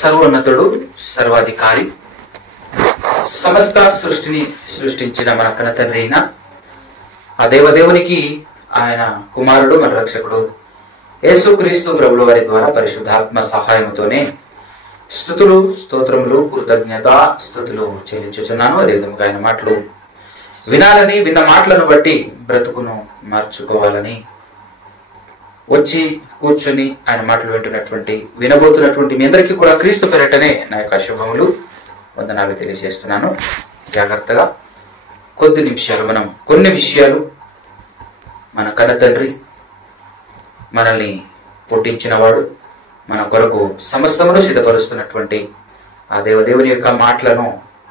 సర్వోన్నతుడు, సర్వాధికారి, సమస్త సృష్టిని సృష్టించిన మన కనతండ్రి అయిన ఆ దేవదేవునికి ఆయన కుమారుడు మన రక్షకుడు యేసుక్రీస్తు ప్రభుల వారి ద్వారా పరిశుద్ధాత్మ సహాయంతోనే స్తుతులు, స్తోత్రములు, కృతజ్ఞత స్తుతులు చెల్లించుచున్నాను. అదేవిధంగా ఆయన మాటలు వినాలని, విన్న మాటలను బట్టి బ్రతుకును మార్చుకోవాలని వచ్చి కూర్చొని ఆయన మాటలు వింటున్నటువంటి, వినబోతున్నటువంటి మీ అందరికీ కూడా క్రీస్తు పేరటనే నా యొక్క శుభములు, వందనాలు తెలియజేస్తున్నాను. జాగ్రత్తగా కొద్ది నిమిషాలు మనం కొన్ని విషయాలు మన కన్నతండ్రి, మనల్ని పుట్టించినవాడు, మన కొరకు సమస్తమును సిద్ధపరుస్తున్నటువంటి ఆ దేవదేవుని యొక్క మాటలను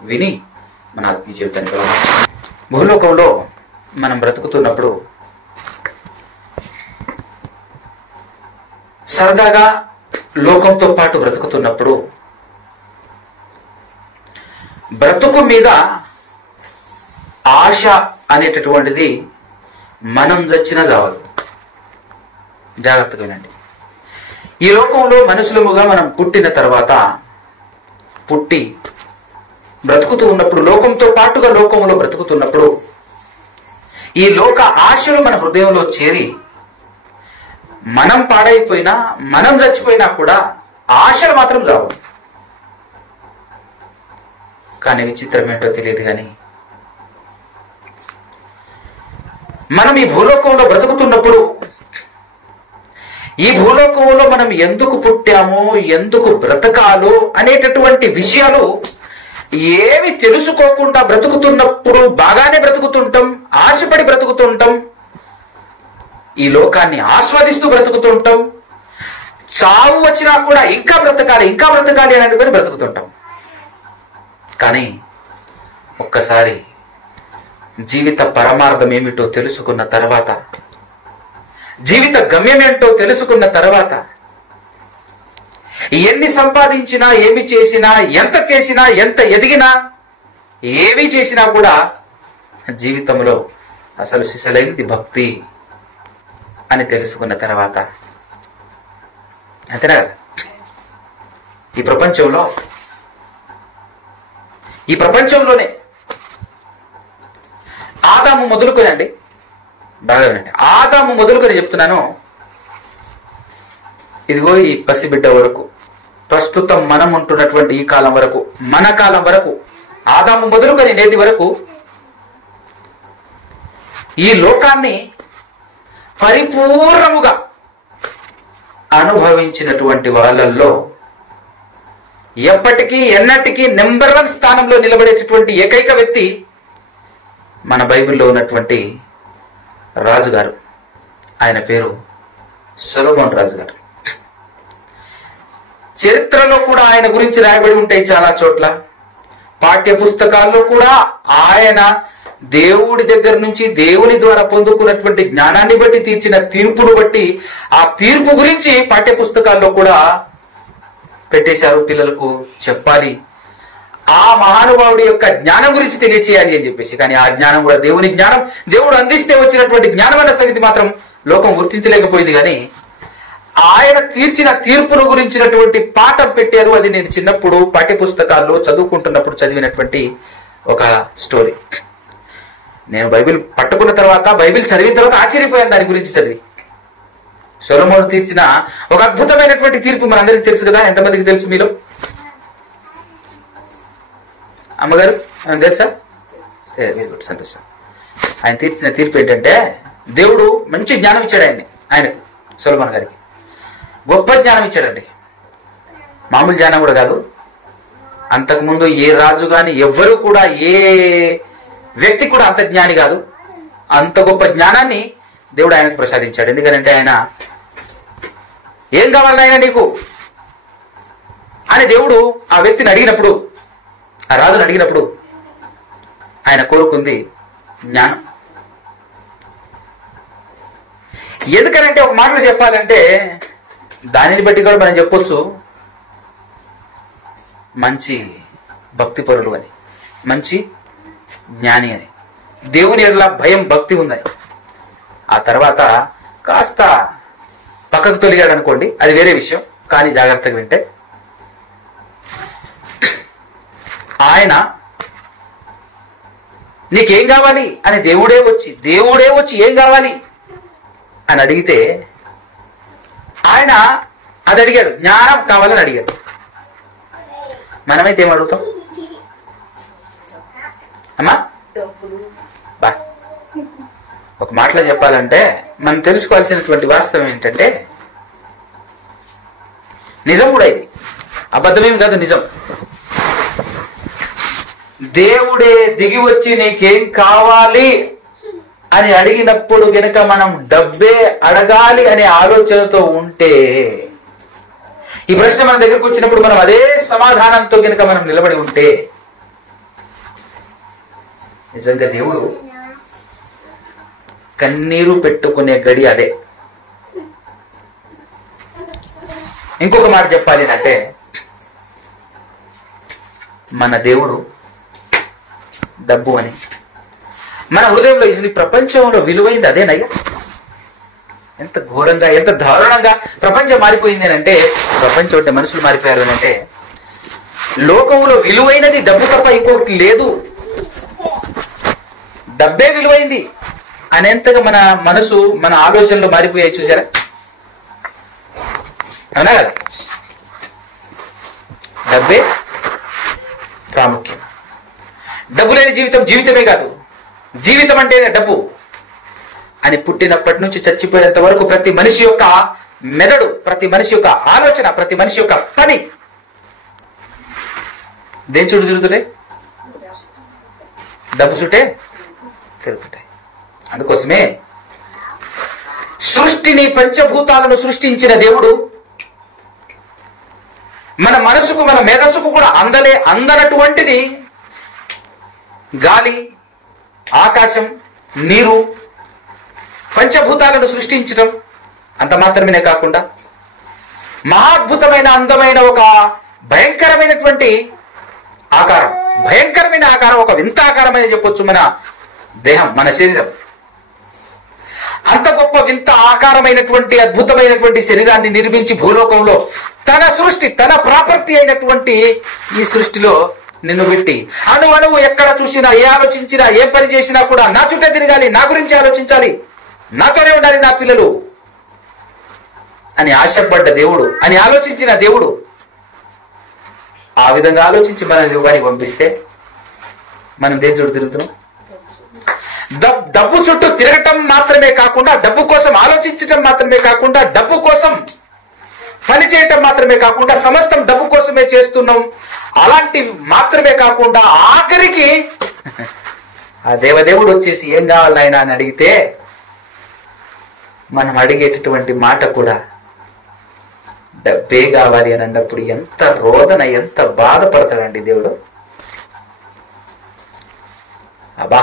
విని మన ఆత్మీయ జీవితానికి భూలోకంలో మనం బ్రతుకుతున్నప్పుడు సరదాగా లోకంతో పాటు బ్రతుకుతున్నప్పుడు బ్రతుకు మీద ఆశ అనేటటువంటిది మనం చచ్చినా చావదు. జాగ్రత్తగా వినండి. ఈ లోకంలో మనుషులముగా మనం పుట్టిన తర్వాత పుట్టి బ్రతుకుతూ ఉన్నప్పుడు, లోకంతో పాటుగా లోకంలో బ్రతుకుతున్నప్పుడు ఈ లోక ఆశలు మన హృదయంలో చేరి మనం పాడైపోయినా, మనం చచ్చిపోయినా కూడా ఆశలు మాత్రం చావు. కానీ విచిత్రం ఏంటో తెలియదు, కానీ మనం ఈ భూలోకంలో బ్రతుకుతున్నప్పుడు ఈ భూలోకంలో మనం ఎందుకు పుట్టామో, ఎందుకు బ్రతకాలో అనేటటువంటి విషయాలు ఏమి తెలుసుకోకుండా బ్రతుకుతున్నప్పుడు బాగానే బ్రతుకుతుంటాం, ఆశపడి బ్రతుకుతుంటాం, ఈ లోకాన్ని ఆస్వాదిస్తూ బ్రతుకుతుంటాం. చావు వచ్చినా కూడా ఇంకా బ్రతకాలి, ఇంకా బ్రతకాలి అని అనుకుని బ్రతుకుతుంటాం. కానీ ఒక్కసారి జీవిత పరమార్థం ఏమిటో తెలుసుకున్న తర్వాత, జీవిత గమ్యం ఏంటో తెలుసుకున్న తర్వాత, ఎన్ని సంపాదించినా, ఏమి చేసినా, ఎంత ఎదిగినా, ఏమి చేసినా కూడా జీవితంలో అసలు సిసలైంది భక్తి అని తెలుసుకున్న తర్వాత, అంతేనా కదా? ఈ ప్రపంచంలోనే ఆదాము మొదలుకొనండి, బాగా వినండి, ఆదాము మొదలుకొని చెప్తున్నాను. ఇదిగో ఈ పసిబిడ్డ వరకు, ప్రస్తుతం మనం ఉంటున్నటువంటి ఈ కాలం వరకు, మన కాలం వరకు, ఆదాము మొదలుకొని నేటి వరకు ఈ లోకాన్ని పరిపూర్ణముగా అనుభవించినటువంటి వాళ్ళల్లో ఎప్పటికీ ఎన్నటికీ నెంబర్ 1 స్థానంలో నిలబడేటటువంటి ఏకైక వ్యక్తి మన బైబిల్లో ఉన్నటువంటి రాజుగారు. ఆయన పేరు సొలొమోన్ రాజు గారు. చరిత్రలో కూడా ఆయన గురించి రాయబడి ఉంటాయి చాలా చోట్ల. పాఠ్య పుస్తకాల్లో కూడా ఆయన దేవుడి దగ్గర నుంచి, దేవుని ద్వారా పొందుకున్నటువంటి జ్ఞానాన్ని బట్టి తీర్చిన తీర్పును బట్టి, ఆ తీర్పు గురించి పాఠ్య పుస్తకాల్లో కూడా పెట్టేశారు. పిల్లలకు చెప్పాలి, ఆ మహానుభావుడి యొక్క జ్ఞానం గురించి తెలియచేయాలి అని చెప్పేసి. కానీ ఆ జ్ఞానం కూడా దేవుని జ్ఞానం, దేవుడు అందిస్తే వచ్చినటువంటి జ్ఞానం అన్న సంగతి మాత్రం లోకం గుర్తించలేకపోయింది. కానీ ఆయన తీర్చిన తీర్పును గురించినటువంటి పాఠం పెట్టారు. అది నేను చిన్నప్పుడు పాఠ్య పుస్తకాల్లో చదువుకుంటున్నప్పుడు చదివినటువంటి ఒక స్టోరీ. నేను బైబిల్ పట్టుకున్న తర్వాత, బైబిల్ చదివిన తర్వాత ఆశ్చర్యపోయాను దాని గురించి చదివి. సొలొమోను తీర్చిన ఒక అద్భుతమైనటువంటి తీర్పు మనందరికీ తెలుసు కదా? ఎంతమందికి తెలుసు మీలో? అమ్మగారు తెలుసా? వెరీ గుడ్, సంతోషం. ఆయన తీర్చిన తీర్పు ఏంటంటే, దేవుడు మంచి జ్ఞానం ఇచ్చాడు ఆయనకు, సొలొమోను గారికి గొప్ప జ్ఞానం ఇచ్చాడండి. మామూలు జ్ఞానం కూడా కాదు. అంతకుముందు ఏ రాజు కానీ, ఎవ్వరూ కూడా, ఏ వ్యక్తి కూడా అంత జ్ఞాని కాదు. అంత గొప్ప జ్ఞానాన్ని దేవుడు ఆయనకు ప్రసాదించాడు. ఎందుకంటే ఆయన, ఏం కావాలి ఆయన నీకు అని దేవుడు ఆ వ్యక్తిని అడిగినప్పుడు, ఆ రాజుని అడిగినప్పుడు ఆయన కోరుకుంది జ్ఞానం. ఎందుకనంటే ఒక మాటలో చెప్పాలంటే, దానిని బట్టి కూడా మనం చెప్పొచ్చు, మంచి భక్తిపరుడు అని, మంచి జ్ఞాని అని, దేవుని ఎడల భయం, భక్తి ఉందని. ఆ తర్వాత కాస్త పక్కకు తొలిగాడు అనుకోండి, అది వేరే విషయం. కానీ జాగ్రత్తగా వింటే ఆయన నీకేం కావాలి అని దేవుడే వచ్చి ఏం కావాలి అని అడిగితే ఆయన అది అడిగాడు, జ్ఞానం కావాలని అడిగాడు. మనమైతే ఏమడుగుతాం? అమ్మా బా ఒక మాటలో చెప్పాలంటే మనం తెలుసుకోవాల్సినటువంటి వాస్తవం ఏంటంటే, నిజం కూడా ఇది, అబద్ధమేమి కాదు, నిజం. దేవుడే దిగి వచ్చి నీకేం కావాలి అని అడిగినప్పుడు గనక మనం డబ్బే అడగాలి అనే ఆలోచనతో ఉంటే, ఈ ప్రశ్న మన దగ్గరకు వచ్చినప్పుడు మనం అదే సమాధానంతో గనక మనం నిలబడి ఉంటే, నిజంగా దేవుడు కన్నీరు పెట్టుకునే గడి అదే. ఇంకొక మాట చెప్పాలి అంటే, మన దేవుడు డబ్బు అని మన హృదయంలో ఈ ప్రపంచంలో విలువైంది అదేనయ్యా. ఎంత ఘోరంగా, ఎంత దారుణంగా ప్రపంచం మారిపోయింది అని అంటే, ప్రపంచం అంటే మనుషులు మారిపోయారు అని అంటే, లోకంలో విలువైనది డబ్బు తప్ప ఇంకొకటి లేదు, డబ్బే విలువైంది అనేంతగా మన మనసు, మన ఆలోచనలు మారిపోయాయి. చూసారా? అవునా కదా? డబ్బే ప్రాముఖ్యం. డబ్బు లేని జీవితం జీవితమే కాదు, జీవితం అంటేనే డబ్బు అని పుట్టినప్పటి నుంచి చచ్చిపోయేంత వరకు ప్రతి మనిషి యొక్క మెదడు, ప్రతి మనిషి యొక్క ఆలోచన, ప్రతి మనిషి యొక్క పని దేని చుట్టూ తిరుగుతుంటాయి? డబ్బు చుట్టే తిరుగుతుంటాయి. అందుకోసమే సృష్టిని, పంచభూతాలను సృష్టించిన దేవుడు మన మనసుకు, మన మేధస్సుకు కూడా అందనటువంటిది గాలి, ఆకాశం, నీరు, పంచభూతాలను సృష్టించడం అంత మాత్రమే కాకుండా మహాద్భుతమైన, అందమైన, ఒక భయంకరమైనటువంటి ఆకారం, ఒక వింత ఆకారం అని చెప్పొచ్చు మన దేహం, మన శరీరం. అంత గొప్ప వింత ఆకారమైనటువంటి, అద్భుతమైనటువంటి శరీరాన్ని నిర్మించి భూలోకంలో తన సృష్టి, తన ప్రాపర్టీ అయినటువంటి ఈ సృష్టిలో నిన్ను పెట్టి, అణువు ఎక్కడ చూసినా, ఏ ఆలోచించినా, ఏ పని చేసినా కూడా నా చుట్టే తిరగాలి, నా గురించి ఆలోచించాలి, నాతోనే ఉండాలి నా పిల్లలు అని ఆశపడ్డ దేవుడు, అని ఆలోచించిన దేవుడు, ఆ విధంగా ఆలోచించి మన యుగానికి పంపిస్తే మనం దేని చుట్టూ తిరుగుతున్నాం? డబ్బు చుట్టూ తిరగటం మాత్రమే కాకుండా, డబ్బు కోసం ఆలోచించటం మాత్రమే కాకుండా, డబ్బు కోసం పని చేయటం మాత్రమే కాకుండా, సమస్తం డబ్బు కోసమే చేస్తున్నాం. అలాంటి మాత్రమే కాకుండా ఆఖరికి ఆ దేవదేవుడు వచ్చేసి ఏం కావాలి నాయనా అని అడిగితే, మనం అడిగేటటువంటి మాట కూడా డబ్బే కావాలి అని అన్నప్పుడు ఎంత రోదన, ఎంత బాధపడతాడండి దేవుడు. అబ్బా,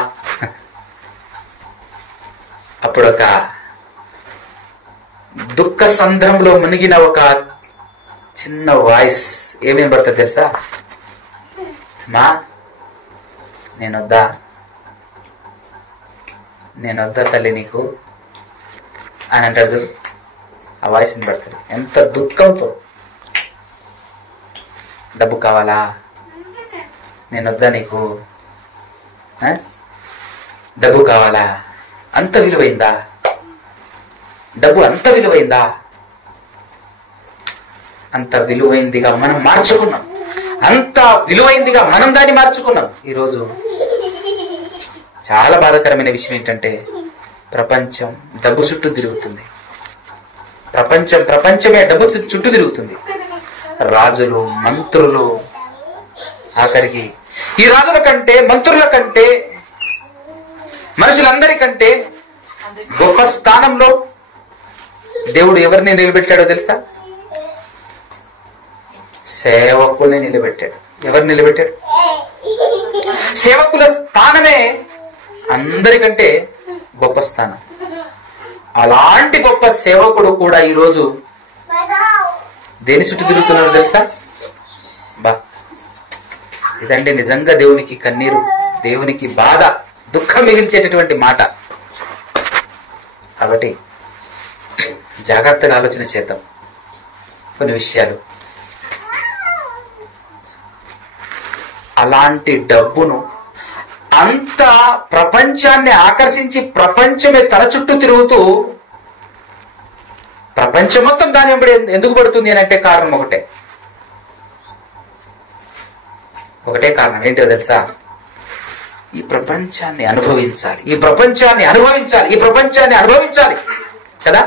అప్పుడు ఒక దుఃఖ సంద్రంలో మునిగిన ఒక చిన్న వాయిస్ ఏమేం పడుతుంది తెలుసా? మా నేనొద్దా తల్లి నీకు అని అంటాడు చూడు. ఆ వాయిస్ వినబడుతుంది. ఎంత దుఃఖంతో, డబ్బు కావాలా, నేనొద్దా నీకు, డబ్బు కావాలా, అంత విలువైందా డబ్బు, అంత విలువైందా? అంత విలువైందిగా మనం మార్చుకున్నాం, అంత విలువైందిగా మనం దాన్ని మార్చుకున్నాం. ఈరోజు చాలా బాధాకరమైన విషయం ఏంటంటే, ప్రపంచం డబ్బు చుట్టూ తిరుగుతుంది. ప్రపంచమే డబ్బు చుట్టూ తిరుగుతుంది. రాజులు, మంత్రులు, ఆఖరికి ఈ రాజుల కంటే, మంత్రుల కంటే, మనుషులందరికంటే గొప్ప స్థానంలో దేవుడు ఎవరిని నిలబెట్టాడో తెలుసా? సేవకుల్ని నిలబెట్టాడు. ఎవరు నిలబెట్టాడు? సేవకుల స్థానమే అందరికంటే గొప్ప స్థానం. అలాంటి గొప్ప సేవకుడు కూడా ఈరోజు దేని చుట్టూ తిరుగుతున్నాడు తెలుసా? బా, ఇదండి నిజంగా దేవునికి కన్నీరు, దేవునికి బాధ, దుఃఖం మిగిల్చేటటువంటి మాట. కాబట్టి జాగ్రత్తగా ఆలోచన చేద్దాం కొన్ని విషయాలు. అలాంటి డబ్బును అంత ప్రపంచాన్ని ఆకర్షించి ప్రపంచమే తన చుట్టూ తిరుగుతూ ప్రపంచం మొత్తం దాని వెంబడి ఎందుకు పడుతుంది అని అంటే కారణం ఒకటే కారణం. ఏంటో తెలుసా? ఈ ప్రపంచాన్ని అనుభవించాలి, ఈ ప్రపంచాన్ని అనుభవించాలి, ఈ ప్రపంచాన్ని అనుభవించాలి కదా.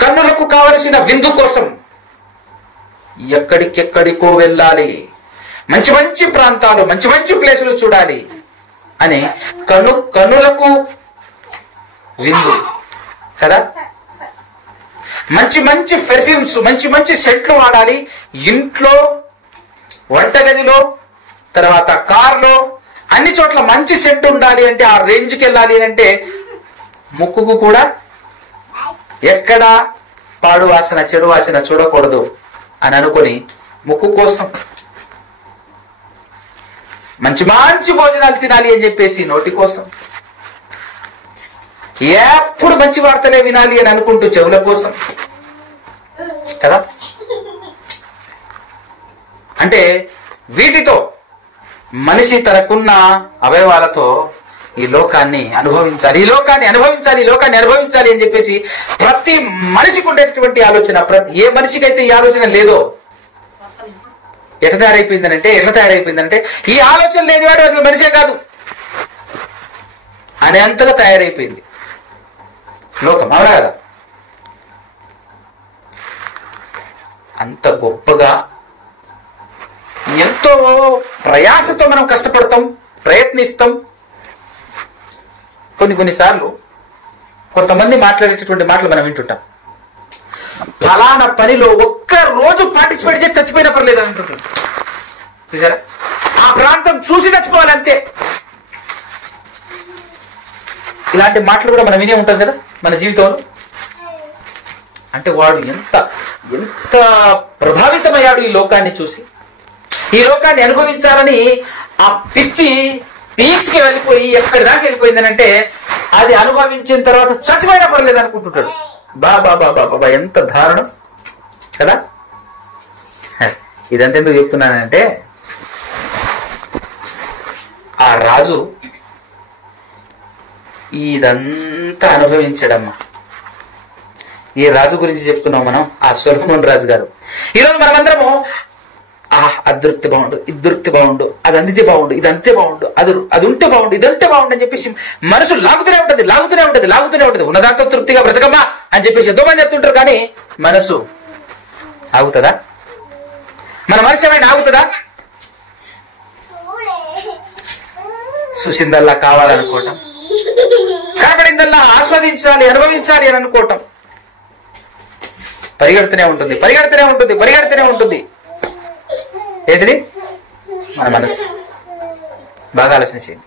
కన్నులకు కావలసిన విందు కోసం ఎక్కడికెక్కడికో వెళ్ళాలి, మంచి మంచి ప్రాంతాలు, మంచి మంచి ప్లేసులు చూడాలి అని కన్నులకు విందు కదా. మంచి మంచి పెర్ఫ్యూమ్స్, మంచి మంచి సెంట్లు వాడాలి, ఇంట్లో, వంటగదిలో, తర్వాత కార్లో, అన్ని చోట్ల మంచి సెంట్ ఉండాలి అంటే, ఆ రేంజ్కి వెళ్ళాలి అంటే ముక్కుకు కూడా ఎక్కడ పాడు వాసన, చెడు వాసన చూడకూడదు అని అనుకుని ముక్కు కోసం మంచి మంచి భోజనాలు తినాలి అని చెప్పేసి నోటి కోసం ఎప్పుడు మంచి వార్తలే వినాలి అని అనుకుంటూ చెవుల కోసం కదా. అంటే వీటితో మనిషి తనకున్న అవయవాలతో ఈ లోకాన్ని అనుభవించాలి, ఈ లోకాన్ని అనుభవించాలి, ఈ లోకాన్ని అనుభవించాలి అని చెప్పేసి ప్రతి మనిషికి ఉండేటటువంటి ఆలోచన, ఏ మనిషికైతే ఈ ఆలోచన లేదో ఎట్లా తయారైపోయిందంటే ఈ ఆలోచన లేనివాడు అసలు మనిషే కాదు అనేంతగా తయారైపోయింది లోకం. అవునా కదా? అంత గొప్పగా ఎంతో ప్రయాసతో మనం కష్టపడతాం, ప్రయత్నిస్తాం. కొన్నిసార్లు కొంతమంది మాట్లాడేటటువంటి మాటలు మనం వింటుంటాం. ఫలానా పనిలో ఒక్క రోజు పార్టిసిపేట్ చేసి చచ్చిపోయినా పర్లేదు అంటుంటాం. చూసారా? ఆ ప్రాంతం చూసి చచ్చిపోవాలంతే. ఇలాంటి మాటలు కూడా మనం వినే ఉంటాం కదా మన జీవితంలో. అంటే వాడు ఎంత ఎంత ప్రభావితమయ్యాడు ఈ లోకాన్ని చూసి, ఈ లోకాన్ని అనుభవించాలని ఆ పిచ్చి పీక్స్కి వెళ్ళిపోయి ఎక్కడి దాకా వెళ్ళిపోయిందని అంటే అది అనుభవించిన తర్వాత చచ్చిపోయినా పర్లేదు అనుకుంటుంటాడు. బాబా ఎంత దారుణం కదా. ఇదంతా ఎందుకు చెప్తున్నానంటే ఆ రాజు ఇదంతా అనుభవించడమ్మా. ఏ రాజు గురించి చెప్తున్నాం మనం? ఆ సొలొమోను రాజు గారు. ఈరోజు మనమందరము అది దొరికితే బాగుండు, ఇది దొరికితే బాగుండు, అది అందితే బాగుండు, ఇది అంతే బాగుండు, అది ఉంటే బాగుండు, ఇది ఉంటే బాగుండు అని చెప్పేసి మనసు లాగుతూనే ఉంటుంది. ఉన్నదాంతో తృప్తిగా బ్రతకమ్మా అని చెప్పేసి ఎంతో మంది చెప్తుంటారు. కానీ మనసు ఆగుతుందా? మన మనసు ఏమైనా ఆగుతుందా? చూసిందల్లా కావాలనుకోవటం, కనబడిందల్లా ఆస్వాదించాలి, అనుభవించాలి అని అనుకోవటం పరిగెడుతూనే ఉంటుంది. ఏంటిది? మన మనసు. బాగా ఆలోచన చేయండి.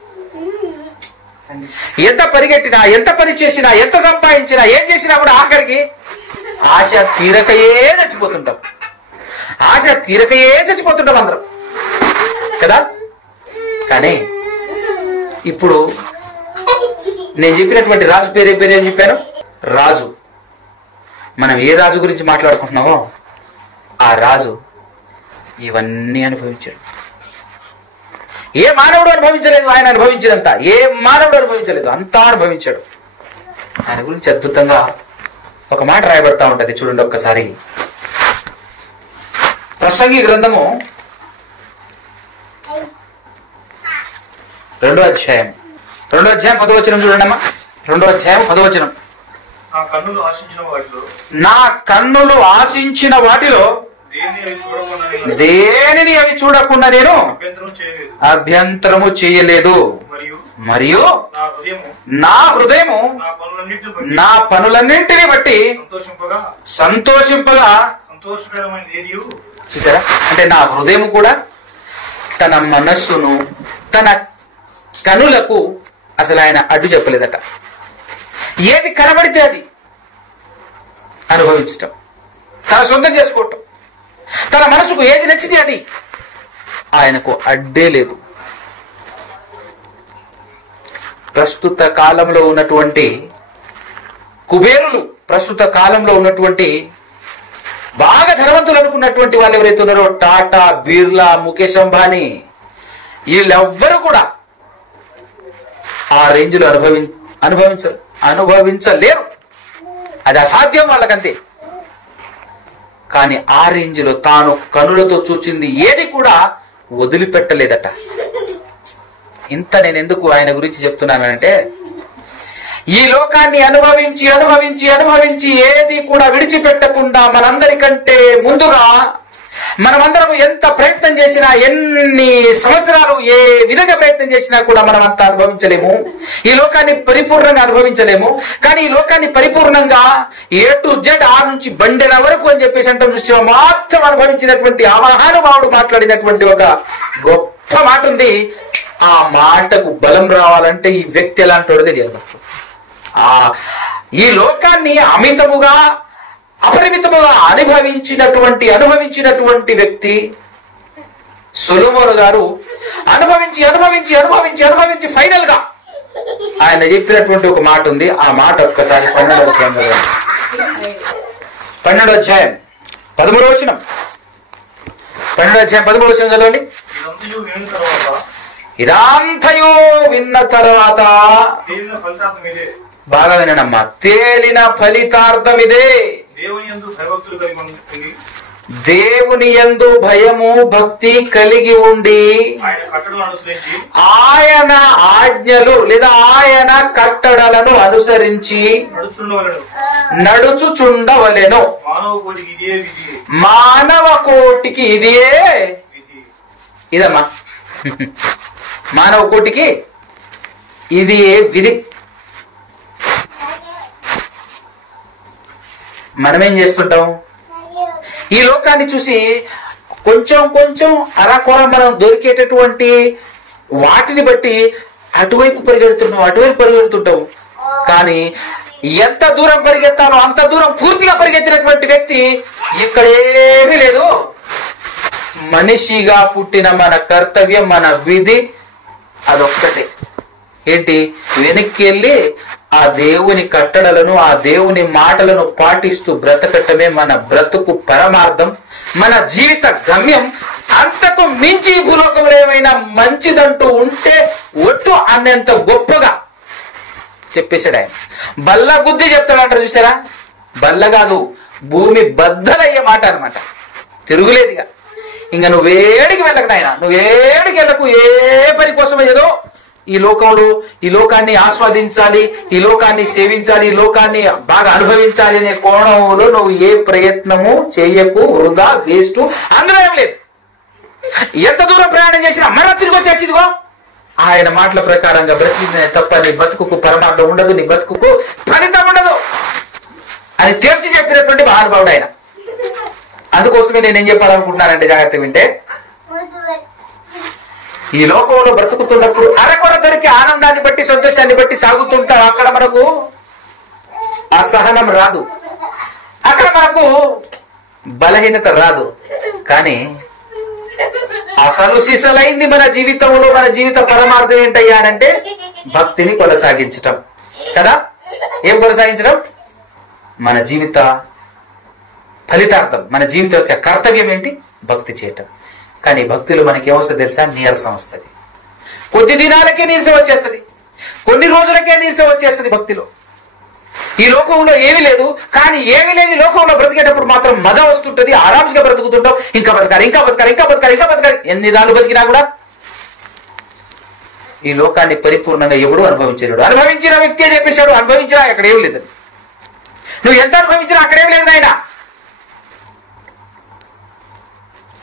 ఎంత పరిగెట్టినా, ఎంత పని చేసినా, ఎంత సంపాదించినా, ఏం చేసినా కూడా ఆఖరికి ఆశ తీరకయే చచ్చిపోతుంటాం అందరం కదా. కానీ ఇప్పుడు నేను చెప్పినటువంటి రాజు పేరేం చెప్పాను? రాజు. మనం ఏ రాజు గురించి మాట్లాడుకుంటున్నామో ఆ రాజు ఇవన్నీ అనుభవించాడు. ఏ మానవుడు అనుభవించలేదు ఆయన అనుభవించినంత. ఏ మానవుడు అనుభవించలేదు, అంతా అనుభవించాడు. ఆయన గురించి అద్భుతంగా ఒక మాట రాయబడతా ఉంటది, చూడండి ఒక్కసారి. ప్రసంగి గ్రంథము 2వ అధ్యాయం 10వ వచనం చూడండి అమ్మా. 2వ అధ్యాయం 10వ వచనం. నా కన్నులు ఆశించిన వాటిలో దేనిని అవి చూడకుండా నేను అభ్యంతరము చేయలేదు, మరియు నా హృదయము నా పనులన్నింటినీ బట్టి సంతోషింపగా. చూసారా? అంటే నా హృదయం కూడా తన మనస్సును, తన కనులకు అసలు ఆయన అడ్డు చెప్పలేదట. ఏది కనబడితే అది అనుభవించటం, తన సొంతం చేసుకోవటం, తన మనసుకు ఏది నచ్చితే అది, ఆయనకు అడ్డే లేదు. ప్రస్తుత కాలంలో ఉన్నటువంటి కుబేరులు, ప్రస్తుత కాలంలో ఉన్నటువంటి బాగా ధనవంతులు అనుకున్నటువంటి వాళ్ళు ఎవరైతే ఉన్నారో టాటా, బిర్లా, ముఖేష్ అంబానీ, వీళ్ళెవ్వరూ కూడా ఆ రేంజ్లో అనుభవించలేరు. అది అసాధ్యం వాళ్ళకంతే. కానీ ఆ రేంజ్లో తాను కనులతో చూచింది ఏది కూడా వదిలిపెట్టలేదట. ఇంత నేను ఎందుకు ఆయన గురించి చెప్తున్నానంటే, ఈ లోకాన్ని అనుభవించి అనుభవించి అనుభవించి ఏది కూడా విడిచిపెట్టకుండా మనందరికంటే ముందుగా మనమందరం ఎంత ప్రయత్నం చేసినా, ఎన్ని సంవత్సరాలు ఏ విధంగా ప్రయత్నం చేసినా కూడా మనం అంతా అనుభవించలేము. ఈ లోకాన్ని పరిపూర్ణంగా అనుభవించలేము. కానీ ఈ లోకాన్ని పరిపూర్ణంగా A to Z, ఆ నుంచి బండెల వరకు అని చెప్పేసి అంటాం చూసి మాత్రం అనుభవించినటువంటి ఆ మహానుభావుడు మాట్లాడినటువంటి ఒక గొప్ప మాట ఉంది. ఆ మాటకు బలం రావాలంటే ఈ వ్యక్తి ఎలాంటి వాడో తెలియాలి. ఈ లోకాన్ని అమితముగా అపరిమితముగా అనుభవించినటువంటి వ్యక్తి సొలొమోను గారు. అనుభవించి అనుభవించి అనుభవించి అనుభవించి ఫైనల్ గా ఆయన చెప్పినటువంటి ఒక మాట ఉంది. ఆ మాట ఒక్కసారి 12వ అధ్యాయం 13వ వచనం 12వ అధ్యాయం 13వ వచనం చదవండి. ఇదంతయు విన్న తర్వాత బాగా వినమ్మా, తేలిన ఫలితార్థం ఇదే, దేవుని యందు భయము భక్తి కలిగి ఉండి ఆయన ఆజ్ఞలు లేదా ఆయన కట్టడలను అనుసరించి నడుచుచుండవలెను. మానవ కోటికి ఇదమ్మా, మానవ కోటికి ఇది విధి. మనమేం చేస్తుంటాం? ఈ లోకాన్ని చూసి కొంచెం కొంచెం అరాకొర మనం దొరికేటటువంటి వాటిని బట్టి అటువైపు పరిగెడుతుంటాం. కానీ ఎంత దూరం పరిగెత్తాలో అంత దూరం పూర్తిగా పరిగెత్తినటువంటి వ్యక్తి ఇక్కడేమీ లేదు. మనిషిగా పుట్టిన మన కర్తవ్యం, మన విధి అదొక్కటే. ఏంటి? వెనక్కి వెళ్ళి ఆ దేవుని కట్టడలను, ఆ దేవుని మాటలను పాటిస్తూ బ్రతకటమే మన బ్రతుకు పరమార్థం, మన జీవిత గమ్యం. అంతకు మించి భూలోకంలో ఏమైనా మంచిదంటూ ఉంటే ఒట్టు అన్నంత గొప్పగా చెప్పేశాడు ఆయన. బల్ల గుద్ది చెప్తాడంటారు చూసారా? బల్ల కాదు, భూమి బద్దలయ్యే మాట అనమాట. తిరుగులేదుగా. ఇంకా నువ్వేడికి వెళ్ళకు నాయన, నువ్వేడికి వెళ్ళకు. ఏ పని కోసం ఏదో ఈ లోకాన్ని ఆస్వాదించాలి, ఈ లోకాన్ని సేవించాలి, ఈ లోకాన్ని బాగా అనుభవించాలి అనే కోణంలో నువ్వు ఏ ప్రయత్నము చేయకు. వృధా, వేస్ట్, అందులో ఏం లేదు. ఎంత దూరం ప్రయాణం చేసినా మరలా తిరిగి వచ్చేసి ఇదిగో ఆయన మాటల ప్రకారంగా బ్రతికిందే తప్ప నీ బతుకుకు పరమార్థం ఉండదు, నీ బతుకుకు ఫలితం ఉండదు అని తేల్చి చెప్పినటువంటి మహానుభావుడు ఆయన. అందుకోసమే నేనేం చెప్పాలనుకుంటున్నానంటే, జాగ్రత్త వింటే, ఈ లోకంలో బ్రతుకుతున్నప్పుడు అరకొర దొరికి ఆనందాన్ని బట్టి సంతోషాన్ని బట్టి సాగుతుంటాం. అక్కడ మనకు అసహనం రాదు, అక్కడ మనకు బలహీనత రాదు. కానీ అసలు సిసలైంది మన జీవితంలో, మన జీవిత పరమార్థం ఏంటయ్యానంటే భక్తిని కొనసాగించటం కదా. ఏం కొనసాగించడం? మన జీవిత ఫలితార్థం, మన జీవితం యొక్క కర్తవ్యం ఏంటి? భక్తి చేయటం. కానీ భక్తిలో మనకి ఏమొస్తుంది తెలుసా? నీరసం వస్తుంది. కొద్ది దినాలకే నీరసం వచ్చేస్తుంది, కొన్ని రోజులకే నీరసం వచ్చేస్తుంది భక్తిలో. ఈ లోకంలో ఏమీ లేదు, కానీ ఏమీ లేని లోకంలో బ్రతికేటప్పుడు మాత్రం మజా వస్తుంటది, ఆరాంశగా బ్రతుకుతుంటాం. ఇంకా బతకాలి, ఇంకా బతకాలి, ఇంకా బతకాలి, ఇంకా బతకాలి. ఎన్ని దాళ్ళు బతికినా కూడా ఈ లోకాన్ని పరిపూర్ణంగా ఎవడు అనుభవించాడు? అనుభవించిన వ్యక్తే చెప్పేశాడు, అనుభవించినా అక్కడ ఏమి లేదు. నువ్వు ఎంత అనుభవించినా అక్కడేమి లేదు నాయన.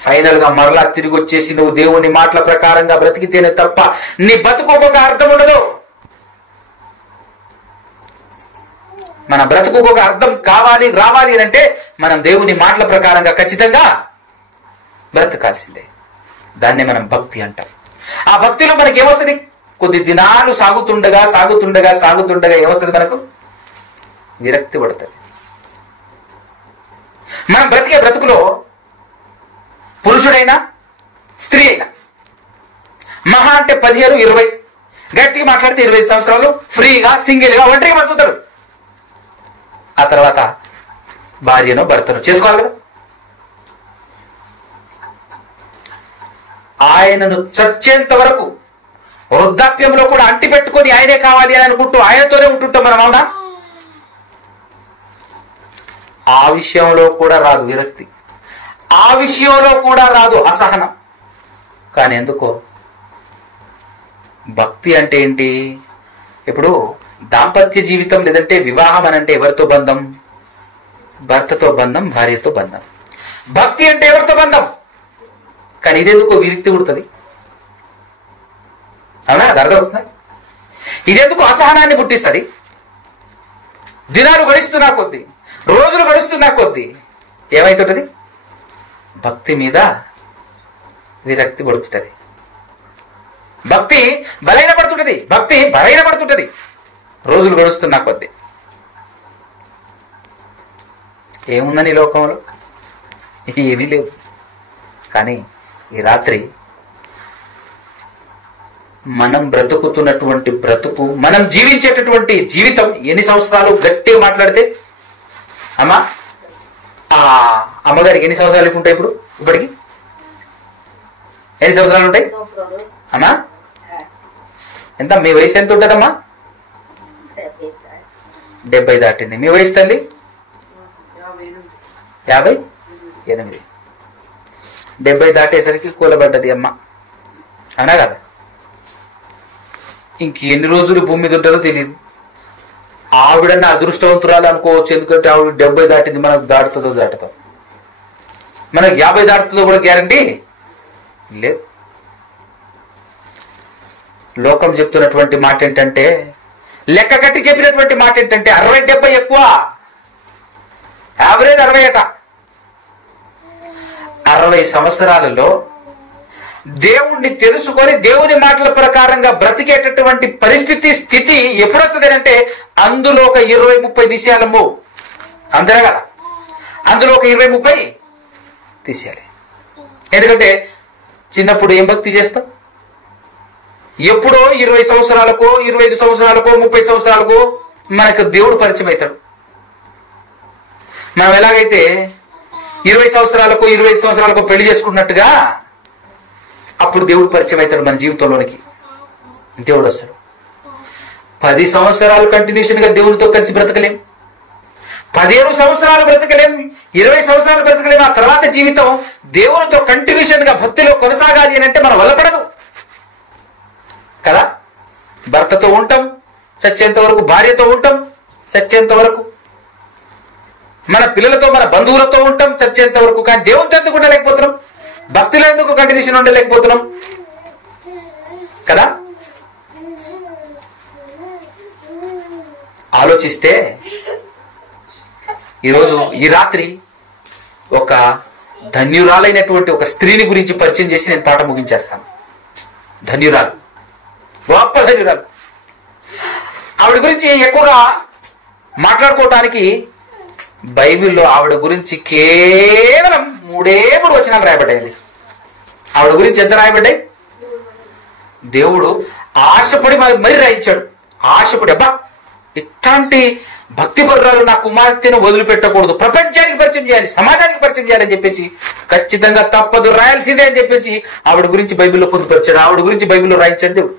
ఫైనల్ గా మరలా తిరిగి వచ్చేసి నువ్వు దేవుని మాటల ప్రకారంగా బ్రతికితేనే తప్ప నీ బతుకు ఒక అర్థం ఉండదు. మన బ్రతుకు ఒక అర్థం కావాలి, రావాలి అంటే మనం దేవుని మాటల ప్రకారంగా ఖచ్చితంగా బ్రతకాల్సిందే. దాన్నే మనం భక్తి అంటాం. ఆ భక్తిలో మనకి ఏమొస్తుంది? కొద్ది దినాలు సాగుతుండగా సాగుతుండగా సాగుతుండగా ఏమొస్తుంది? మనకు విరక్తి పడుతుంది. మనం బ్రతికే బ్రతుకులో పురుషుడైనా స్త్రీ అయినా మహా అంటే 15-20, గట్టిగా మాట్లాడితే 25 సంవత్సరాలు ఫ్రీగా సింగిల్గా ఒంటరిగా బతుకుతాడు. ఆ తర్వాత భార్యను భర్తను చేసుకోవాలి కదా. ఆయనను చచ్చేంత వరకు వృద్ధాప్యంలో కూడా అంటి పెట్టుకొని ఆయనే కావాలి అని అనుకుంటూ ఆయనతోనే ఉంటుంటాం మనం, అవునా? ఆ విషయంలో కూడా రాదు విరక్తి, ఆ విషయంలో కూడా రాదు అసహనం. కానీ ఎందుకో భక్తి అంటే ఏంటి? ఇప్పుడు దాంపత్య జీవితం లేదంటే వివాహం అని అంటే ఎవరితో బంధం? భర్తతో బంధం, భార్యతో బంధం. భక్తి అంటే ఎవరితో బంధం? కానీ ఇదెందుకో విరక్తి పుడుతుంది, అవునా? అది అర్థమవుతుంది. ఇదెందుకు అసహనాన్ని పుట్టిస్తుంది? దినాలు గడుస్తున్నా కొద్దీ, రోజులు గడుస్తున్నా కొద్దీ ఏమైతుంటది? భక్తి మీద విరక్తి పడుతుంటది, భక్తి బలహీనపడుతుంటది, భక్తి బలహీనపడుతుంటది రోజులు గడుస్తున్నా కొద్దీ. ఏముందని ఈ లోకంలో? ఏమీ లేవు. కానీ ఈ రాత్రి మనం బ్రతుకుతున్నటువంటి బ్రతుకు, మనం జీవించేటటువంటి జీవితం ఎన్ని సంవత్సరాలు? గట్టిగా మాట్లాడితే అమ్మా, ఆ అమ్మగారికి ఎన్ని సంవత్సరాలు ఉంటాయి ఇప్పుడు? ఇప్పటికి ఎన్ని సంవత్సరాలు ఉంటాయి అమ్మా? ఎంత? మీ వయసు ఎంత ఉంటుందమ్మా? 70 దాటింది. మీ వయసు తల్లి? 58. 70 దాటేసరికి కూలబడ్డది అమ్మ, అనా కదా? ఇంకెన్ని రోజులు భూమి మీద ఉంటుందో తెలియదు. ఆవిడన్న అదృష్టవంతురాలు అనుకోవచ్చు, ఎందుకంటే ఆవిడ 70 దాటింది. మనకు దాటుతుందో దాటుతాం, మనకు 50 దాటుతుందో కూడా గ్యారంటీ లేదు. లోకం చెప్తున్నటువంటి మాట ఏంటంటే, లెక్క కట్టి చెప్పినటువంటి మాట ఏంటంటే 60-70 ఎక్కువ, యావరేజ్ 60 అట. 60 సంవత్సరాలలో దేవుణ్ణి తెలుసుకొని దేవుని మాటల ప్రకారంగా బ్రతికేటటువంటి పరిస్థితి, స్థితి ఎప్పుడు వస్తుంది అంటే అందులో ఒక 20-30 తీసేయాలమ్మో, అంతేనా కదా? అందులో ఒక 20-30 తీసేయాలి. ఎందుకంటే చిన్నప్పుడు ఏం భక్తి చేస్తాం? ఎప్పుడో 20 సంవత్సరాలకో 25 సంవత్సరాలకో 30 సంవత్సరాలకో మనకు దేవుడు పరిచయం అవుతాడు. మనం ఎలాగైతే 20 సంవత్సరాలకు 25 సంవత్సరాలకు పెళ్లి చేసుకున్నట్టుగా అప్పుడు దేవుడు పరిచయం అవుతాడు మన జీవితంలోనికి. దేవుడు వస్తాడు. 10 సంవత్సరాలు కంటిన్యూషన్ గా దేవుడితో కలిసి బ్రతకలేం, 15 సంవత్సరాలు బ్రతకలేం, 20 సంవత్సరాలు బ్రతకలేం. ఆ తర్వాత జీవితం దేవునితో కంటిన్యూషన్ గా భక్తిలో కొనసాగాలి అని అంటే మన వల్ల పడదు కదా. భర్తతో ఉంటాం చచ్చేంత వరకు, భార్యతో ఉంటాం చచ్చేంత వరకు, మన పిల్లలతో మన బంధువులతో ఉంటాం చచ్చేంత వరకు. కానీ దేవునితో ఎందుకు ఉండలేకపోతున్నాం? భక్తిలో ఎందుకు కంటిన్యూషన్ ఉండలేకపోతున్నాం కదా? ఆలోచిస్తే ఈరోజు ఈ రాత్రి ఒక ధన్యురాలైనటువంటి ఒక స్త్రీని గురించి పరిచయం చేసి నేను పాట ముగించేస్తాను. ధన్యురాలు, గొప్ప ధన్యురాలు. ఆవిడ గురించి ఎక్కువగా మాట్లాడుకోవటానికి బైబిల్లో ఆవిడ గురించి కేవలం 3 వచనాలు రాయబడ్డాయి. ఆవిడ గురించి ఎంత రాయబడ్డాయి? దేవుడు ఆశపడి మరి రాయించాడు. ఆశపడి, అబ్బా ఇట్లాంటి భక్తి పరురాలు నా కుమార్తెను వదిలిపెట్టకూడదు, ప్రపంచానికి పరిచయం చేయాలి, సమాజానికి పరిచయం చేయాలని చెప్పేసి, ఖచ్చితంగా తప్పదు రాయాల్సిందే అని చెప్పేసి ఆవిడ గురించి బైబిల్లో పొందుపరిచాడు. ఆవిడ గురించి బైబిల్లో రాయించాడు దేవుడు.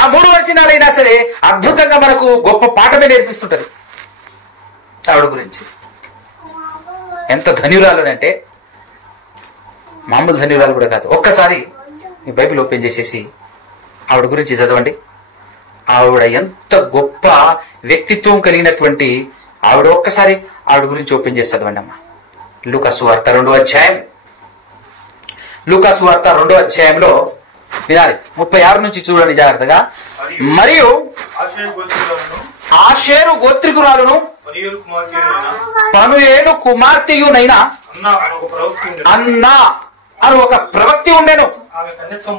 ఆ 3 వచనాలైనా సరే అద్భుతంగా మనకు గొప్ప పాఠమే నేర్పిస్తుంటది ఆవిడ గురించి. ఎంత ధన్యురాలు అంటే మామూలు ధన్యురాలు కూడా కాదు. ఒక్కసారి మీ బైబిల్ ఓపెన్ చేసేసి ఆవిడ గురించి చదవండి. ఆవిడ ఎంత గొప్ప వ్యక్తిత్వం కలిగినటువంటి ఆవిడ. ఒక్కసారి ఆవిడ గురించి ఓపెన్ చేసి చదవండి అమ్మా. లూకాసు వార్త 2వ అధ్యాయం, లూకాసు వార్త 2వ అధ్యాయంలో వినాలి 36 నుంచి చూడండి జాగ్రత్తగా. మరియు ఆషేరు గోత్రికురాలును పనుయేలు కుమార్తెయునైన అన్నా అని ఒక ప్రవక్తి ఉండెను. ఆమె కన్యత్వం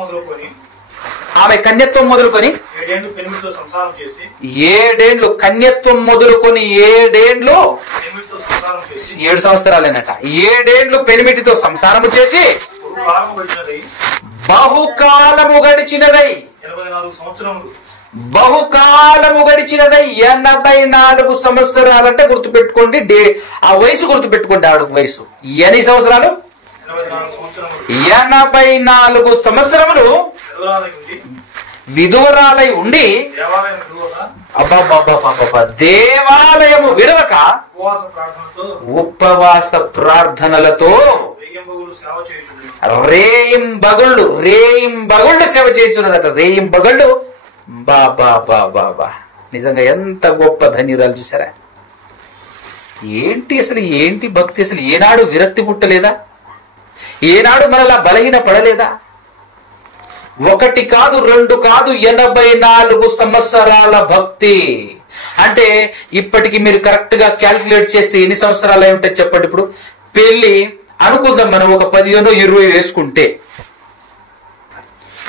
మొదలుకొని 7 కన్యత్వం మొదలుకొని 7 సంవత్సరాలేనట. 7 పెనిమిటితో సంసారము చేసి బహుకాలము గడిచినదై, బహుకాలము గడిచినదై 84 సంవత్సరాలంటే గుర్తుపెట్టుకోండి. ఆ వయసు గుర్తుపెట్టుకోండి. ఆవిడ వయసు ఎన్ని సంవత్సరాలు? 84 సంవత్సరములు విధువరాలై ఉండి దేవాలయము విడవక ఉపవాస ప్రార్థనలతో రేయింబగళ్ళు సేవ చేస్తున్నదట. రేయింబగళ్ళు బాబా బాబా బా. నిజంగా ఎంత గొప్ప ధన్యురాలు చూసారా. ఏంటి అసలు, ఏంటి భక్తి అసలు? ఏనాడు విరక్తి పుట్టలేదా? ఏనాడు మనలా బలహీన పడలేదా? 1 కాదు 2 కాదు 84 సంవత్సరాల భక్తి అంటే ఇప్పటికి మీరు కరెక్ట్ గా క్యాల్కులేట్ చేస్తే ఎన్ని సంవత్సరాలు అయి ఉంటాయి చెప్పండి. ఇప్పుడు పెళ్లి అనుకుందాం మనం ఒక 15-20 వేసుకుంటే,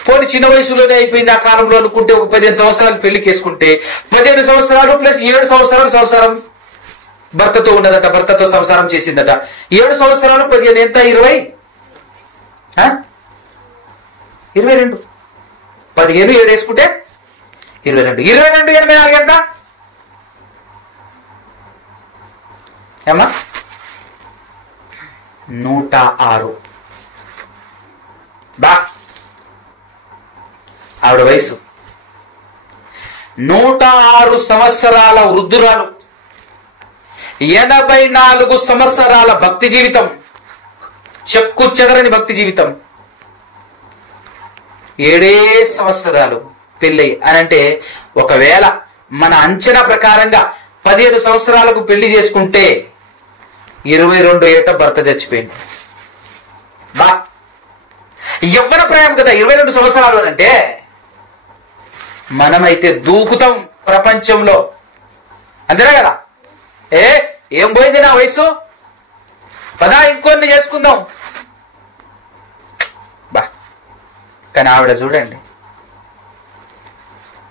పోనీ చిన్న వయసులోనే అయిపోయింది ఆ కాలంలో అనుకుంటే ఒక 15 సంవత్సరాలు పెళ్లికి వేసుకుంటే 15 సంవత్సరాలు ప్లస్ 7 సంవత్సరాలు సంసారం భర్తతో ఉన్నదట, భర్తతో సంసారం చేసిందట. 7 సంవత్సరాలు 15 ఎంత? 20 22. 15 7 వేసుకుంటే 22. 22 84 ఎంత ఏమా? 106. బా ఆవిడ వయసు 106 సంవత్సరాల వృద్ధురాలు, 84 సంవత్సరాల భక్తి జీవితం, చెక్కు చెదరని భక్తి జీవితం. 7 సంవత్సరాలు పెళ్ళి అని అంటే, ఒకవేళ మన అంచనా ప్రకారంగా 15 సంవత్సరాలకు పెళ్లి చేసుకుంటే 22 ఏట భర్త చచ్చిపోయింది. బా యవ్వన ప్రాయం కదా 22 సంవత్సరాలు అంటే. మనమైతే దూకుతాం ప్రపంచంలో, అంతేనా కదా? ఏం పోయింది నా వయసు, పదా ఇంకొన్ని చేసుకుందాం. బా కానీ ఆవిడ చూడండి,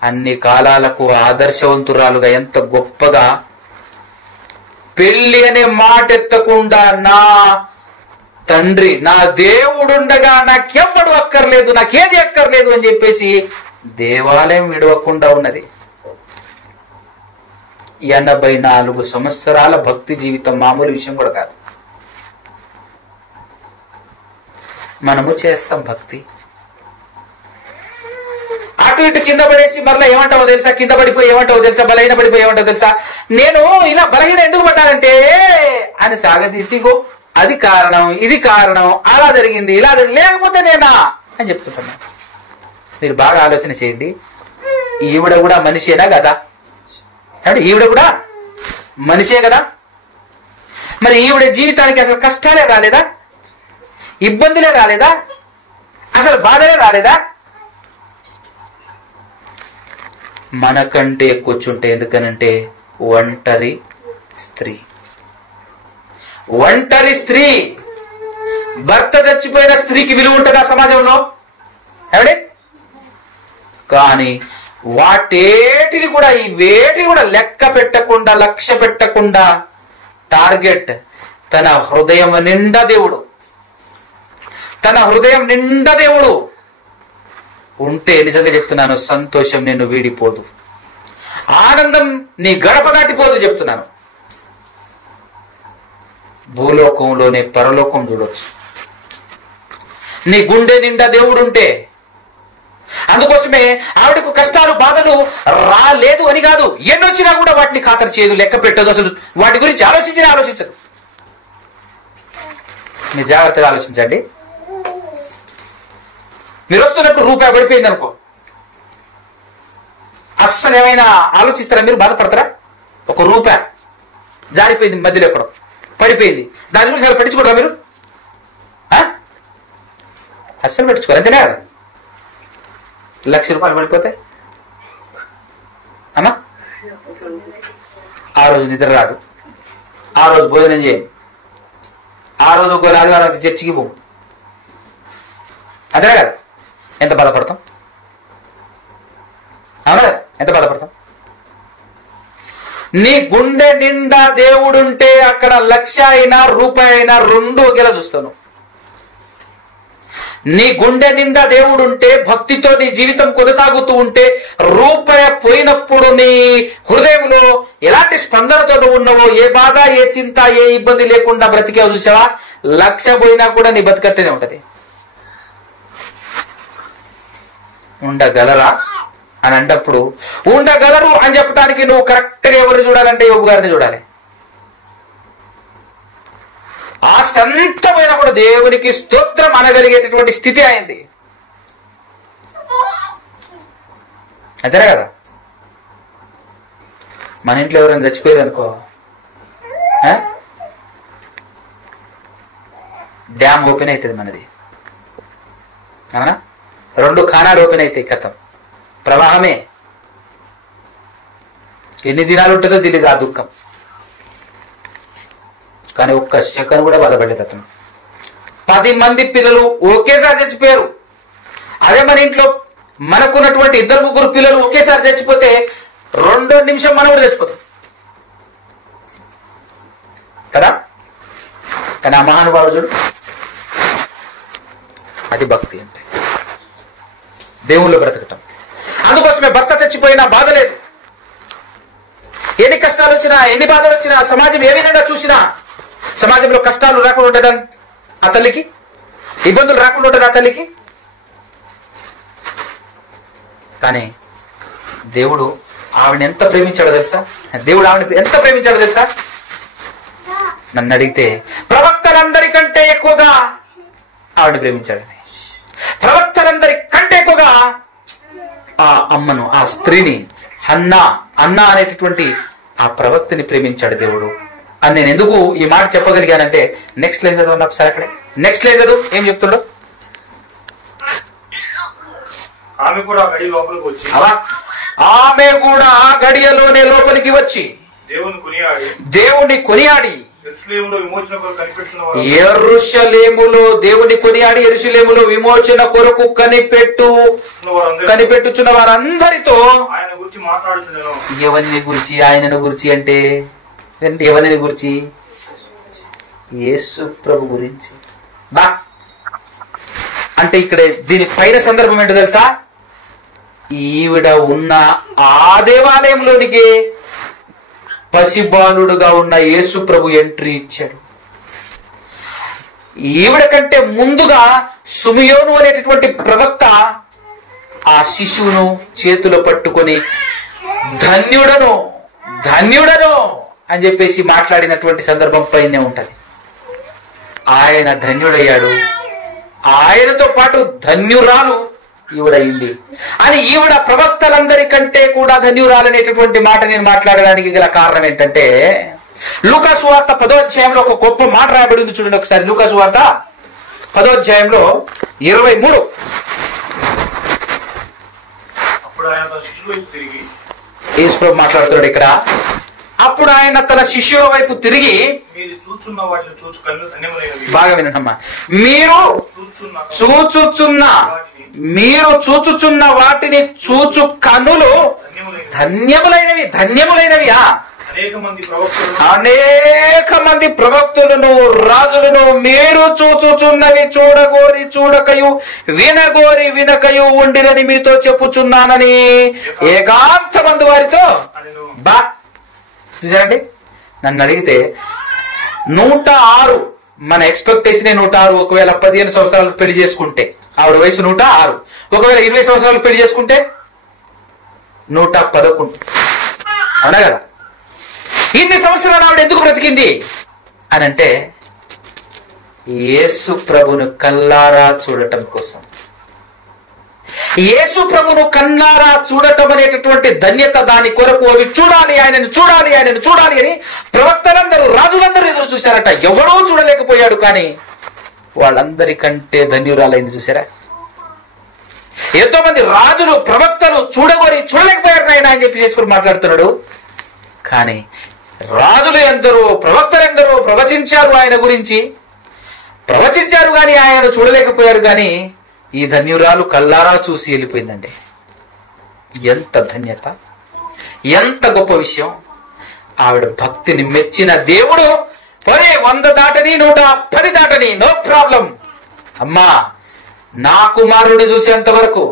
అన్ని కాలాలకు ఆదర్శవంతురాలుగా ఎంత గొప్పగా పెళ్లి అనే మాట ఎత్తకుండా, నా తండ్రి నా దేవుడుండగా నాకెవ్వడు అక్కర్లేదు, నాకేది అక్కర్లేదు అని చెప్పేసి దేవాలయం విడవకుండా ఉన్నది. 84 సంవత్సరాల భక్తి జీవితం మామూలు విషయం కూడా కాదు. మనము చేస్తాం భక్తి, అటు ఇటు కింద పడేసి మరలా ఏమంటావో తెలుసా, కింద పడిపోయి ఏమంటావో తెలుసా, బలహీన పడిపోయి ఏమంటావో తెలుసా, నేను ఇలా బలహీన ఎందుకు పడ్డానంటే అని సాగదీసిగో అది కారణం, ఇది కారణం, అలా జరిగింది, ఇలా జరిగింది, లేకపోతే నేనా అని చెప్తుంటున్నా. మీరు బాగా ఆలోచన చేయండి. ఈవిడ కూడా మనిషేనా కదా? అంటే ఈవిడ కూడా మనిషే కదా? మరి ఈవిడ జీవితానికి అసలు కష్టాలే రాలేదా? ఇబ్బందులే రాలేదా? అసలు బాధలే రాలేదా? మనకంటే కూర్చుంటే, ఎందుకనంటే ఒంటరి స్త్రీ. ఒంటరి స్త్రీ, భర్త చచ్చిపోయిన స్త్రీకి విలువ ఉంటుందా సమాజంలో? ఏమండి? కానీ వాటేటిని కూడా, ఈ వేటిని కూడా లెక్క పెట్టకుండా, లక్ష్య పెట్టకుండా, టార్గెట్ తన హృదయం నిండా దేవుడు, తన హృదయం నిండా దేవుడు ఉంటే నిజంగా చెప్తున్నాను, సంతోషం నిన్ను వీడిపోదు, ఆనందం నీ గడప దాటిపోదు చెప్తున్నాను. భూలోకంలోనే పరలోకం చూడొచ్చు నీ గుండె నిండా దేవుడు ఉంటే. అందుకోసమే ఆవిడకు కష్టాలు బాధలు రాలేదు అని కాదు, ఎన్నొచ్చినా కూడా వాటిని ఖాతరు చేయదు, లెక్క పెట్టదు, అసలు వాటి గురించి ఆలోచించదు. మీరు జాగ్రత్తగా ఆలోచించండి. మీరు వస్తున్నప్పుడు రూపాయి పడిపోయింది అనుకో, అస్సలు ఏమైనా ఆలోచిస్తారా? మీరు బాధపడతారా? ఒక రూపాయి జారిపోయింది, మధ్యలో ఎక్కడో పడిపోయింది, దాని గురించి అసలు పట్టించుకోరా మీరు? అస్సలు పట్టించుకోరు, అంతేనా కదా? 1,00,000 రూపాయలు పడిపోతే అమ్మా ఆ రోజు నిద్ర రాదు, ఆ రోజు భోజనం చేయం, ఆ రోజు ఒక ఆదివారం చర్చికి పోము, అంతేనా కదా? ఎంత బాధపడతాం? అవునా? ఎంత బాధపడతాం? నీ గుండె నిండా దేవుడుంటే అక్కడ 1,00,000 అయినా రూపాయి అయినా రెండు ఒకేలా చూస్తాను. నీ గుండె నిండా దేవుడు ఉంటే, భక్తితో నీ జీవితం కొనసాగుతూ ఉంటే, రూపాయి పోయినప్పుడు నీ హృదయంలో ఎలాంటి స్పందనతో నువ్వు ఉన్నావో, ఏ బాధ, ఏ చింత, ఏ ఇబ్బంది లేకుండా బ్రతికేవు చూసావా, 1,00,000 పోయినా కూడా నీ బతికట్టనే ఉంటది. ఉండగలరా అని అన్నప్పుడు, ఉండగలరు అని చెప్పడానికి నువ్వు కరెక్ట్గా ఎవరు చూడాలంటే యోబు గారిని చూడాలి. ఆస్తి అంతమైనా కూడా దేవునికి స్తోత్రం అనగలిగేటటువంటి స్థితి అయింది. అంతేనా కదా? మన ఇంట్లో ఎవరైనా చచ్చిపోయారు అనుకో, డ్యామ్ ఓపెన్ అవుతుంది మనది, అవునా? 2 ఖానాలు ఓపెన్ అవుతాయి, కథం ప్రవాహమే. ఎన్ని దినాలు ఉంటుందో తెలియదు ఆ దుఃఖం. కానీ ఒక్క సెకండ్ కూడా బాధపడలేదు అతను. 10 మంది పిల్లలు ఒకేసారి చచ్చిపోయారు. అదే మన ఇంట్లో మనకున్నటువంటి 2-3 పిల్లలు ఒకేసారి చచ్చిపోతే 2 నిమిషం మనం కూడా చచ్చిపోతాం కదా. కానీ ఆ మహానుభావుడు చూడు, అది భక్తి అంటే దేవుళ్ళు బ్రతకటం. అందుకోసమే భర్త చచ్చిపోయినా బాధ లేదు. ఎన్ని కష్టాలు వచ్చినా, ఎన్ని బాధలు వచ్చినా, సమాజం ఏ విధంగా చూసినా, సమాజంలో కష్టాలు రాకుండా ఉంటుంది ఆ తల్లికి, ఇబ్బందులు రాకుండా ఉంటుంది ఆ తల్లికి. కానీ దేవుడు ఆవిడని ఎంత ప్రేమించాడో తెలుసా? దేవుడు ఆవిడని ఎంత ప్రేమించాడో తెలుసా? నన్ను అడిగితే ప్రవక్తలందరికంటే ఎక్కువగా ఆవిడని ప్రేమించాడని. ప్రవక్తలందరికంటే ఎక్కువగా ఆ అమ్మను, ఆ స్త్రీని, అన్నా అనేటటువంటి ఆ ప్రవక్తని ప్రేమించాడు దేవుడు అని నేను ఎందుకు ఈ మాట చెప్పగలిగానంటే, నెక్స్ట్ లైన్ చదువు ఒకసారి. అక్కడే నెక్స్ట్ లైన్ చదువు, ఏం చెప్తుండో. ఆమె కూడా గడియలోనే లోపలికి వచ్చి దేవుని కొనియాడి, యెరూషలేములో దేవుని కొనియాడి, యెరూషలేములో విమోచన కొరకు కనిపెట్టుచున్న వారందరితో ఎవరిని గురించి, ఆయనను గురించి అంటే ఎవరిని గురించి? యేసు ప్రభు గురించి. బా అంటే ఇక్కడ దీని పైన సందర్భం ఏంటో తెలుసా? ఈవిడ ఉన్న ఆ దేవాలయంలోనికి పసిబాలుడుగా ఉన్న యేసు ప్రభు ఎంట్రీ ఇచ్చాడు. ఈవిడ కంటే ముందుగా సుమియోను అనేటటువంటి ప్రవక్త ఆ శిశువును చేతిలో పట్టుకొని ధన్యుడను అని చెప్పేసి మాట్లాడినటువంటి సందర్భం పైనే ఉంటది. ఆయన ధన్యుడయ్యాడు, ఆయనతో పాటు ధన్యురాలు ఈవిడయింది అని. ఈవిడ ప్రవక్తలందరికంటే కూడా ధన్యురాలనేటటువంటి మాట నేను మాట్లాడడానికి గల కారణం ఏంటంటే, లూకా సువార్త 10వ అధ్యాయంలో ఒక గొప్ప మాట రాయబడి ఉంది చూడండి ఒకసారి. లూకా సువార్త 10వ అధ్యాయంలో 23. యేసు ప్రభు మాట్లాడుతున్నాడు ఇక్కడ. అప్పుడు ఆయన తన శిష్యుల వైపు తిరిగి, బాగా వినమ్మా, మీరు చూచుచున్న వాటిని చూచు కన్నులు ధన్యములైనవి. అనేక మంది ప్రవక్తులను, రాజులను మీరు చూచుచున్నవి చూడకయు వినకయు ఉండిరని మీతో చెప్పుచున్నానని ఏకాంతమంది వారితో. బా చూసారండి, నన్ను అడిగితే 106 మన ఎక్స్పెక్టేషన్ 106. ఒకవేళ 15 సంవత్సరాలకు పెళ్లి చేసుకుంటే ఆవిడ వయసు 106. ఒకవేళ 20 సంవత్సరాలకు పెళ్లి చేసుకుంటే 111. అవునా కదా? ఇన్ని సంవత్సరాలు ఆవిడ ఎందుకు బ్రతికింది అని అంటే, యేసు ప్రభును కల్లారా చూడటం కోసం. యేసు ప్రభును కన్నారా చూడటం అనేటటువంటి ధన్యత, దాని కొరకు అవి చూడాలి, ఆయనను చూడాలి అని ప్రవక్తలందరూ, రాజులందరూ ఎదురు చూశారట. ఎవడూ చూడలేకపోయాడు, కానీ వాళ్ళందరికంటే ధన్యురాలైంది. చూసారా? ఎంతో మంది రాజులు, ప్రవక్తలు చూడలేకపోయారు నాయన అని చెప్పి చేసుకుని మాట్లాడుతున్నాడు. కానీ రాజులు ఎందరో, ప్రవక్తలందరూ ప్రవచించారు, ఆయన గురించి ప్రవచించారు, కానీ ఆయన చూడలేకపోయారు. కానీ ఈ ధన్యురాలు కల్లారా చూసి వెళ్ళిపోయిందండి. ఎంత ధన్యత, ఎంత గొప్ప విషయం! ఆవిడ భక్తిని మెచ్చిన దేవుడు 100 దాటని 110 దాటని, నో ప్రాబ్లం. అమ్మా నా కుమారుడిని చూసేంత వరకు,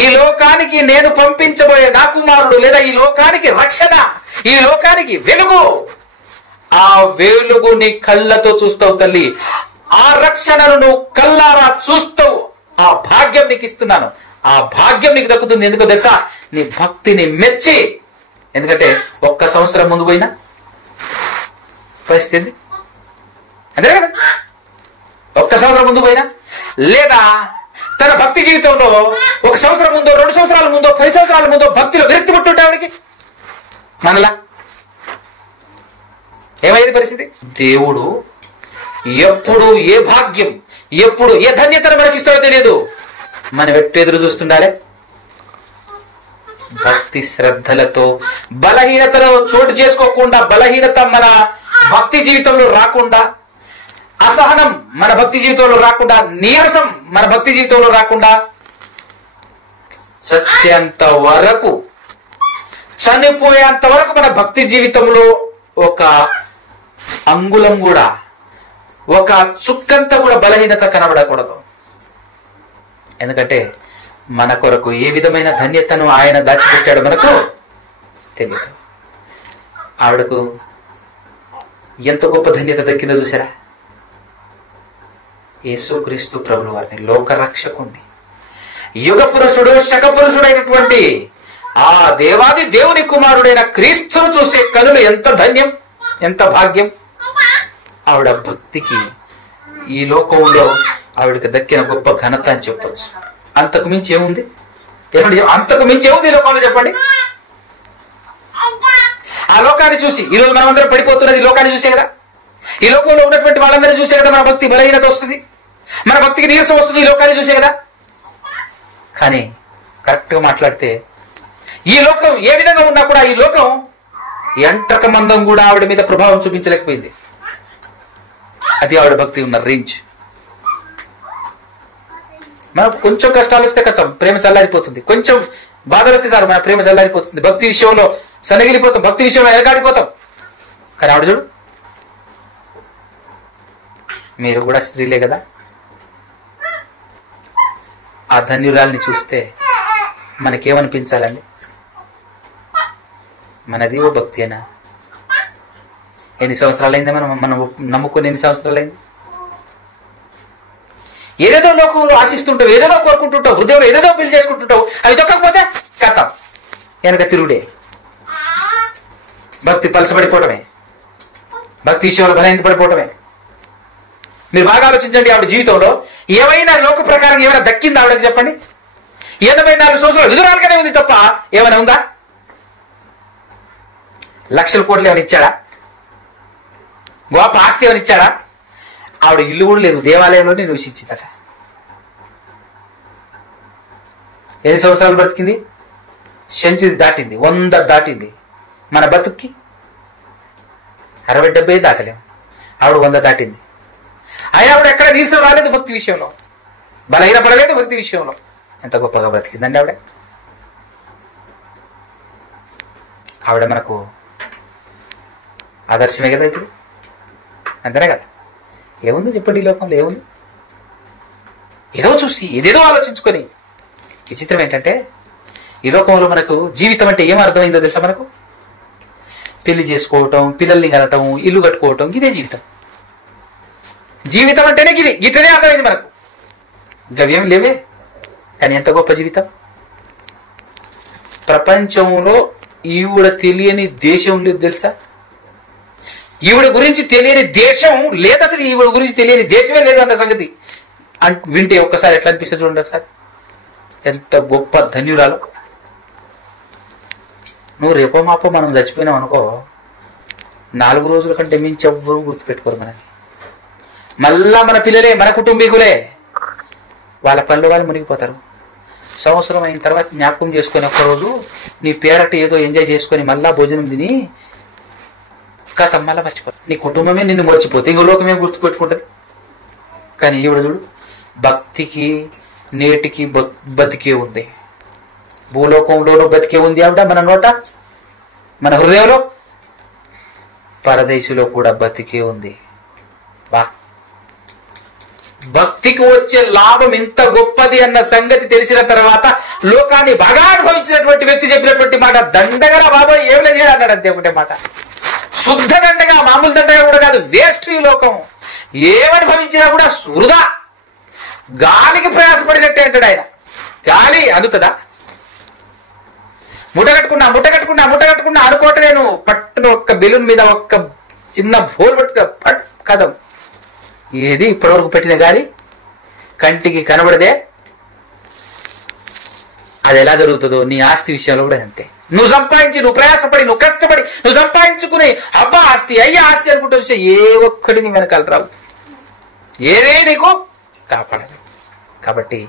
ఈ లోకానికి నేను పంపించబోయే నా కుమారుడు, లేదా ఈ లోకానికి రక్షణ, ఈ లోకానికి వెలుగు, ఆ వెలుగు నీ కళ్ళతో చూస్తావు తల్లి. ఆ రక్షణను నువ్వు కళ్ళారా చూస్తావు. ఆ భాగ్యం నీకు ఇస్తున్నాను. ఆ భాగ్యం నీకు దక్కుతుంది. ఎందుకో తెలుసా? నీ భక్తిని మెచ్చి. ఎందుకంటే 1 సంవత్సరం ముందు పోయినా పరిస్థితి అంతే కదా. 1 సంవత్సరం ముందు పోయినా, లేదా తన భక్తి జీవితంలో 1 సంవత్సరం ముందో, 2 సంవత్సరాల ముందో, 10 సంవత్సరాల ముందో భక్తిలో విరక్తి పుట్టుంటావిడికి మనలా ఏమైంది పరిస్థితి? దేవుడు ఎప్పుడు ఏ భాగ్యం, ఎప్పుడు ఏ ధన్యతను మనకి ఇస్తాడో తెలియదు. మనం ఎదురు చూస్తుండాలి. భక్తి శ్రద్ధలతో బలహీనతలో చోటు చేసుకోకుండా, బలహీనత మన భక్తి జీవితంలో రాకుండా, అసహనం మన భక్తి జీవితంలో రాకుండా, నీరసం మన భక్తి జీవితంలో రాకుండా, చచ్చేంత వరకు, చనిపోయేంత వరకు మన భక్తి జీవితంలో ఒక అంగుళం కూడా, ఒక చుక్కంతా కూడా బలహీనత కనబడకూడదు. ఎందుకంటే మన కొరకు ఏ విధమైన ధన్యతను ఆయన దాచిపెట్టాడు మనకు తెలియదు. ఆవిడకు ఎంత గొప్ప ధన్యత దక్కిందో చూసారా? యేసుక్రీస్తు ప్రభుల వారిని, లోకరక్షకుణ్ణి, యుగ పురుషుడు, శక పురుషుడైనటువంటి ఆ దేవాది దేవుని కుమారుడైన క్రీస్తును చూసే కనులు ఎంత ధన్యం, ఎంత భాగ్యం. ఆవిడ భక్తికి ఈ లోకంలో ఆవిడకి దక్కిన గొప్ప ఘనత అని చెప్పొచ్చు. అంతకు మించి ఏముంది? ఏమండి, అంతకు మించి ఏముంది ఈ లోకంలో చెప్పండి? ఆ లోకాన్ని చూసి ఈరోజు మనమందరం పడిపోతున్నది ఈ లోకాన్ని చూసే కదా. ఈ లోకంలో ఉన్నటువంటి వాళ్ళందరినీ చూసే కదా మన భక్తి బలహీనత వస్తుంది, మన భక్తికి నీరసం వస్తుంది. ఈ లోకాన్ని చూసే కదా. కానీ కరెక్ట్గా మాట్లాడితే ఈ లోకం ఏ విధంగా ఉన్నా కూడా, ఈ లోకం ఎంటక మందం కూడా ఆవిడ మీద ప్రభావం చూపించలేకపోయింది. అది ఆవిడ భక్తి ఉన్న రేంజ్. మనకు కొంచెం కష్టాలు వస్తే కొంచెం ప్రేమ చల్లారిపోతుంది, కొంచెం బాధలు వస్తే సార్ మన ప్రేమ చల్లారిపోతుంది, భక్తి విషయంలో సనగిలిపోతాం, భక్తి విషయంలో ఎరగాడిపోతాం. కానీ ఆవిడ చూడు, మీరు కూడా స్త్రీలే కదా. ఆ ధన్యురాల్ని చూస్తే మనకేమనిపించాలండి? మనది ఓ భక్తియేనా? ఎన్ని సంవత్సరాలైందా మనం నమ్ముకుని? ఎన్ని సంవత్సరాలైంది? ఏదేదో లోకంలో ఆశిస్తుంటావు, ఏదేదో కోరుకుంటుంటావు, హృదయంలో ఏదేదో పెళ్లి చేసుకుంటుంటావు. అవి దొక్కకపోతే కథం, వెనక తిరుగుడే. భక్తి పలసపడిపోవటమే, భక్తి విషయంలో బలహీన పడిపోవటమే. మీరు బాగా ఆలోచించండి. ఆవిడ జీవితంలో ఏమైనా లోక ప్రకారం ఏమైనా దక్కిందా ఆవిడకి చెప్పండి? 84 సంవత్సరాలు విధురాలుగానే ఉంది తప్ప ఏమైనా ఉందా? లక్షల కోట్లు ఏమైనా ఇచ్చాడా? గొప్ప ఆస్తి ఏమైనా ఇచ్చాడా? ఆవిడ ఇల్లు కూడా లేదు, దేవాలయంలోనే నివసించిందట. ఎన్ని సంవత్సరాలు బ్రతికింది? సెంచరీ దాటింది, 100 దాటింది. మన బతుక్కి 60-70 దాటలేము. ఆవిడ 100 దాటింది. అయినా ఆవిడ ఎక్కడ నీరసం రాలేదు భక్తి విషయంలో, బలహీన పడలేదు భక్తి విషయంలో. ఎంత గొప్పగా బ్రతికిందండి ఆవిడ. ఆవిడ మనకు ఆదర్శమే కదా ఇప్పుడు, అంతేనే కదా. ఏముంది చెప్పండి ఈ లోకంలో? ఏముంది? ఏదో చూసి ఏదేదో ఆలోచించుకొని. విచిత్రం ఏంటంటే ఈ లోకంలో మనకు జీవితం అంటే ఏం అర్థమైందో తెలుసా? మనకు పెళ్లి చేసుకోవటం, పిల్లల్ని కనటం, ఇల్లు కట్టుకోవటం, ఇదే జీవితం. జీవితం అంటేనే గిట్టనే అర్థమైంది మనకు. గవ్యం లేవే. కానీ ఎంత గొప్ప జీవితం! ప్రపంచంలో ఈవిడ తెలియని దేశం లేదు తెలుసా? ఈవిడ గురించి తెలియని దేశం లేదు అసలు. ఈవిడ గురించి తెలియని దేశమే లేదు అన్న సంగతి వింటే ఒక్కసారి ఎట్లా అనిపిస్తుంది చూడండి ఒకసారి. ఎంత గొప్ప ధన్యురాలు. నువ్వు రేపో మాపో మనం చచ్చిపోయినావు అనుకో, 4 రోజుల కంటే మించి ఎవ్వరూ గుర్తుపెట్టుకోరు మనకి. మళ్ళా మన పిల్లలే, మన కుటుంబీకులే, వాళ్ళ పనులు వాళ్ళు మునిగిపోతారు. సంవత్సరం అయిన తర్వాత జ్ఞాపకం చేసుకొని ఒక్కరోజు నీ పేరట ఏదో ఎంజాయ్ చేసుకొని మళ్ళా భోజనం తిని కథ మళ్ళా మర్చిపోతారు. నీ కుటుంబమే నిన్ను మర్చిపోతే ఇంకో లోకమే గుర్తుపెట్టుకుంటుంది. కానీ ఈవిడ చూడు, భక్తికి నేటికి బతికే ఉంది. భూలోకంలోనూ బతికే ఉంది ఆవిడ. మన నోట, మన హృదయంలో, పరదేశంలో కూడా బతికే ఉంది. బా భక్తికి వచ్చే లాభం ఇంత గొప్పది అన్న సంగతి తెలిసిన తర్వాత లోకాన్ని బాగా అనుభవించినటువంటి వ్యక్తి చెప్పినటువంటి మాట, దండగా బాబాయ్ ఏం లేదు అన్నాడు. అంతే ఒకటే మాట, శుద్ధ దండగా, మామూలు దండగా కూడా కాదు, వేస్ట్ ఈ లోకం. ఏమనుభవించినా కూడా వృధా, గాలికి ప్రయాసపడినట్టే అంటాడు ఆయన. గాలి అందుతుందా? ముట్టగట్టుకున్నా అనుకోట నేను పట్టున ఒక్క బెలూన్ మీద ఒక్క చిన్న బోల్ పడుతుంది, పట్ కదం. ఏది ఇప్పటివరకు పెట్టిన గాలి కంటికి కనబడదే. అది ఎలా జరుగుతుందో నీ ఆస్తి విషయంలో కూడా అంతే. నువ్వు సంపాదించి, నువ్వు ప్రయాసపడి, నువ్వు కష్టపడి, నువ్వు సంపాదించుకుని అబ్బా ఆస్తి అయ్యా ఆస్తి అనుకుంటూ వచ్చే ఏ ఒక్కడి నీ వెనకాల రావు, ఏదే నీకు కాపాడదు. కాబట్టి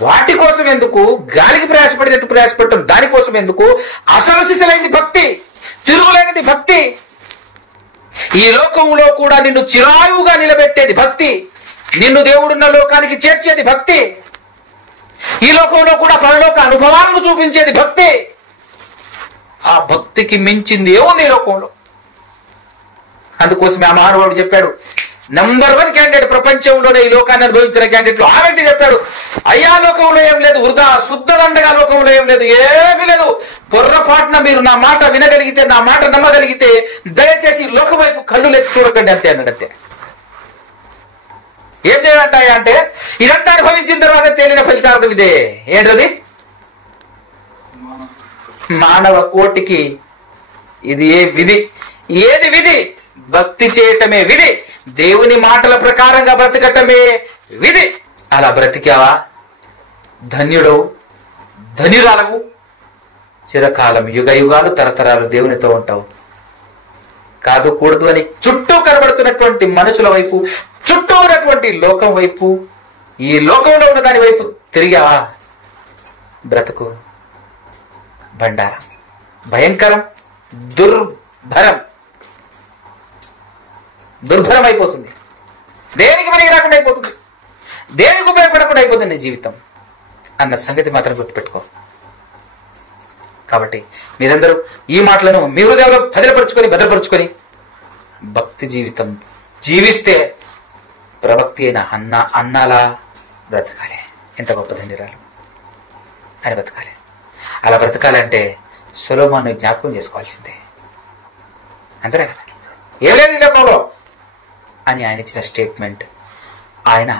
వాటి కోసం ఎందుకు, గాలికి ప్రయాసపడినట్టు ప్రయాసపడటం దానికోసం ఎందుకు? అసలు సిసలైంది భక్తి, తిరుగులేనిది భక్తి. ఈ లోకంలో కూడా నిన్ను చిరాయువుగా నిలబెట్టేది భక్తి, నిన్ను దేవుడున్న లోకానికి చేర్చేది భక్తి, ఈ లోకంలో కూడా పరలోక అనుభవాలను చూపించేది భక్తి. ఆ భక్తికి మించింది ఏముంది ఈ లోకంలో? అందుకోసమే ఆ మహానుభావుడు చెప్పాడు, నంబర్ 1 క్యాండిడేట్ ప్రపంచంలోనే ఈ లోకాన్ని అనుభవించిన క్యాండిడేట్లు ఆ వ్యక్తి చెప్పాడు, అయ్యా లోకంలో ఏం లేదు, వృధా శుద్ధ దండగా లోకంలో ఏం లేదు, ఏమీ లేదు. పొర్రపాటున మీరు నా మాట వినగలిగితే, నా మాట నమ్మగలిగితే దయచేసి లోకం వైపు కళ్ళు లెక్కి చూడకండి అంతే అన్నాడు. అంతే. ఏం చేయాలంటాయా అంటే, ఇదంతా అనుభవించిన తర్వాత తేలిన ఫలితార్థం ఇదే. ఏంటది? మానవ కోటికి ఇది ఏ విధి? ఏది విధి? భక్తి చేయటమే విధి, దేవుని మాటల ప్రకారంగా బ్రతకటమే విధి. అలా బ్రతికావా ధన్యుడు, ధన్యురాలవు, చిరకాలం యుగ యుగాలు తరతరాలు దేవునితో ఉంటావు. కాదు కూడదు అని చుట్టూ కనబడుతున్నటువంటి మనుషుల వైపు, చుట్టూ ఉన్నటువంటి లోకం వైపు, ఈ లోకంలో ఉన్న దాని వైపు తిరిగావా బ్రతుకు బండారం, భయంకరం, దుర్భరం అయిపోతుంది. దేనికి పనికి రాకుండా అయిపోతుంది, దేనికి ఉపయోగపడకుండా అయిపోతుంది నీ జీవితం అన్న సంగతి మాత్రం గుర్తుపెట్టుకో. కాబట్టి మీరందరూ ఈ మాటలను మీ హృదయంలో భద్రపరుచుకొని భక్తి జీవితం జీవిస్తే ప్రవక్తి అయిన అన్నాలా బ్రతకాలి. ఎంత గొప్ప ధన్యురాలు అని బ్రతకాలి. అలా బ్రతకాలంటే సొలొమోను జ్ఞాపకం చేసుకోవాల్సిందే. అంతేనా కదా? ఏం లేదు ఈ లోకంలో అని ఆయన ఇచ్చిన స్టేట్మెంట్ ఆయన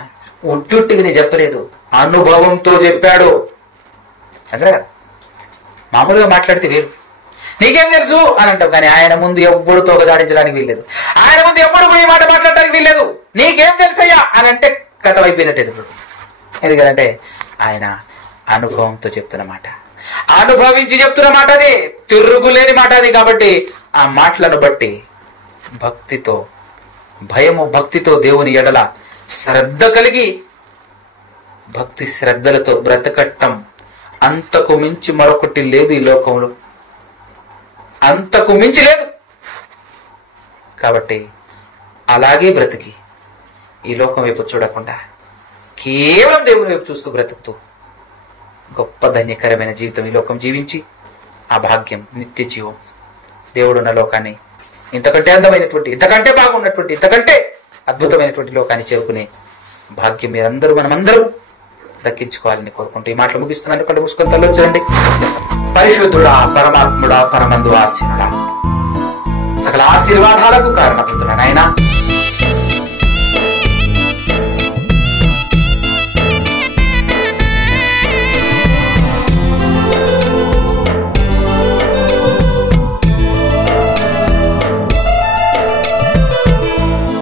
ఒట్టుట్టిగానే చెప్పలేదు, అనుభవంతో చెప్పాడు. అంతేనా కదా? మామూలుగా మాట్లాడితే వేరు, నీకేం తెలుసు అని అంటాం, కానీ ఆయన ముందు ఎవ్వడు తోగదాడించడానికి వీల్లేదు, ఆయన ముందు ఎవ్వడు కూడా ఈ మాట మాట్లాడడానికి వీల్లేదు. నీకేం తెలుసయ్యా అని అంటే కథ అయిపోయినట్టు ఎదురు. ఎందుకంటే ఆయన అనుభవంతో చెప్తున్న మాట, అనుభవించి చెప్తున్న మాట, అది తిరుగులేని మాట అది. కాబట్టి ఆ మాటలను బట్టి భక్తితో, భయము భక్తితో దేవుని ఎడల శ్రద్ధ కలిగి భక్తి శ్రద్ధలతో బ్రతకట్టం అంతకు మించి మరొకటి లేదు ఈ లోకంలో, అంతకు మించి లేదు. కాబట్టి అలాగే బ్రతికి ఈ లోకం వైపు చూడకుండా కేవలం దేవుని వైపు చూస్తూ బ్రతుకుతూ గొప్ప ధన్యకరమైన జీవితం ఈ లోకం జీవించి ఆ భాగ్యం, నిత్య జీవం, దేవుడున్న లోకాన్ని, ఇంతకంటే అందమైనటువంటి, ఇంతకంటే బాగున్నటువంటి, ఇంతకంటే అద్భుతమైనటువంటి లోకాన్ని చేరుకునే భాగ్యం మీరందరూ, మనమందరం దక్కించుకోవాలని కోరుకుంటూ ఈ మాటలు ముగిస్తున్నాను. కళ్ళు మూసుకొని తలొచ్చండి. పరిశుద్ధుడా, పరమాత్ముడా, పరమందు ఆశీనుడా, సకల ఆశీర్వాదాలకు కారణభూతుడా నాయనా,